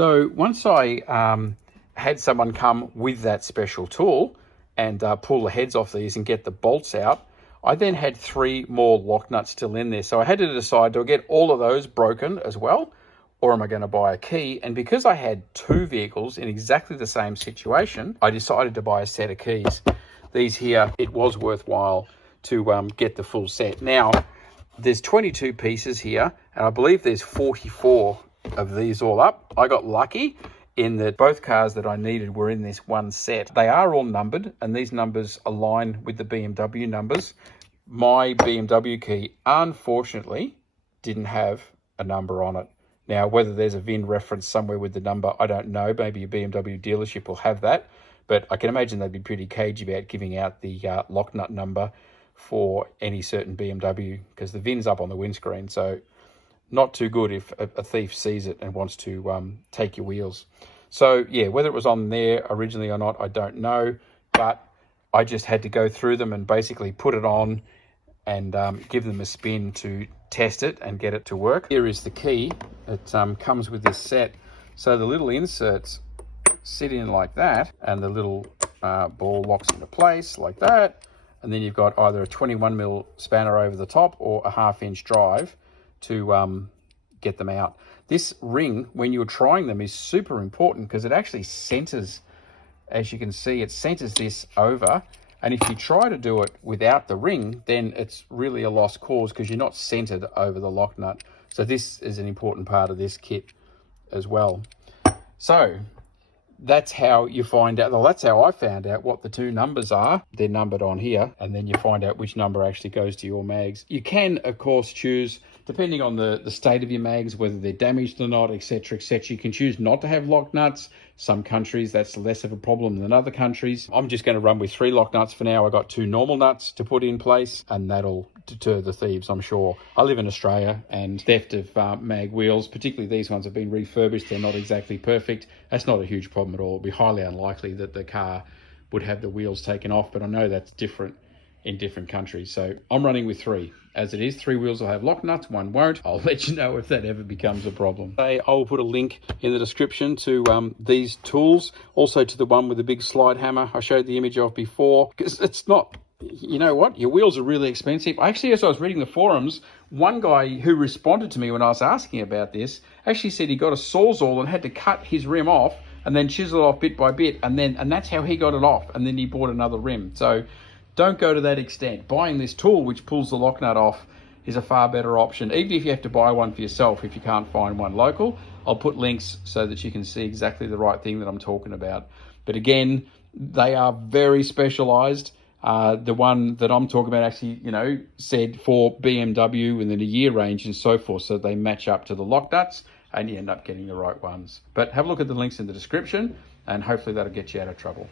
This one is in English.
So once I had someone come with that special tool and pull the heads off these and get the bolts out, I then had 3 more lock nuts still in there. So I had to decide, do I get all of those broken as well, or am I going to buy a key? And because I had 2 vehicles in exactly the same situation, I decided to buy a set of keys. These here, it was worthwhile to get the full set. Now, there's 22 pieces here, and I believe there's 44 of these all up. I got lucky in that both cars that I needed were in this one set. They are all numbered, and these numbers align with the BMW numbers. My BMW key, unfortunately, didn't have a number on it. Now, whether there's a VIN reference somewhere with the number, I don't know. Maybe a BMW dealership will have that, but I can imagine they'd be pretty cagey about giving out the lock nut number for any certain BMW, because the VIN's up on the windscreen, so not too good if a thief sees it and wants to take your wheels. So yeah, whether it was on there originally or not, I don't know, but I just had to go through them and basically put it on and give them a spin to test it and get it to work. Here is the key. It comes with this set. So the little inserts sit in like that, and the little ball locks into place like that. And then you've got either a 21mm spanner over the top or a 1/2-inch drive to get them out. This ring, when you're trying them, is super important because it actually centers, as you can see, it centers this over. And if you try to do it without the ring, then it's really a lost cause because you're not centered over the lock nut. So this is an important part of this kit as well. So that's how you find out, well, that's how I found out what the 2 numbers are. They're numbered on here, and then you find out which number actually goes to your mags. You can, of course, choose, depending on the state of your mags, whether they're damaged or not, etc., etc. You can choose not to have lock nuts. Some countries, that's less of a problem than other countries. I'm just going to run with 3 lock nuts for now. I got 2 normal nuts to put in place, and that'll deter the thieves, I'm sure. I live in Australia, and theft of mag wheels, particularly these ones, have been refurbished. They're not exactly perfect. That's not a huge problem at all. It'd be highly unlikely that the car would have the wheels taken off, but I know that's different in different countries. So I'm running with 3. As it is, 3 wheels will have lock nuts, 1 won't. I'll let you know if that ever becomes a problem. I'll put a link in the description to these tools, also to the one with the big slide hammer I showed the image of before, because it's not, you know what, your wheels are really expensive. Actually, as I was reading the forums, one guy who responded to me when I was asking about this actually said he got a Sawzall and had to cut his rim off and then chisel it off bit by bit, and that's how he got it off, and then he bought another rim. So don't go to that extent. Buying this tool which pulls the lock nut off is a far better option, even if you have to buy one for yourself if you can't find one local. I'll put links so that you can see exactly the right thing that I'm talking about. But again, they are very specialized. The one that I'm talking about actually, said for BMW and then a year range and so forth, so they match up to the lock nuts and you end up getting the right ones. But have a look at the links in the description, and hopefully that'll get you out of trouble.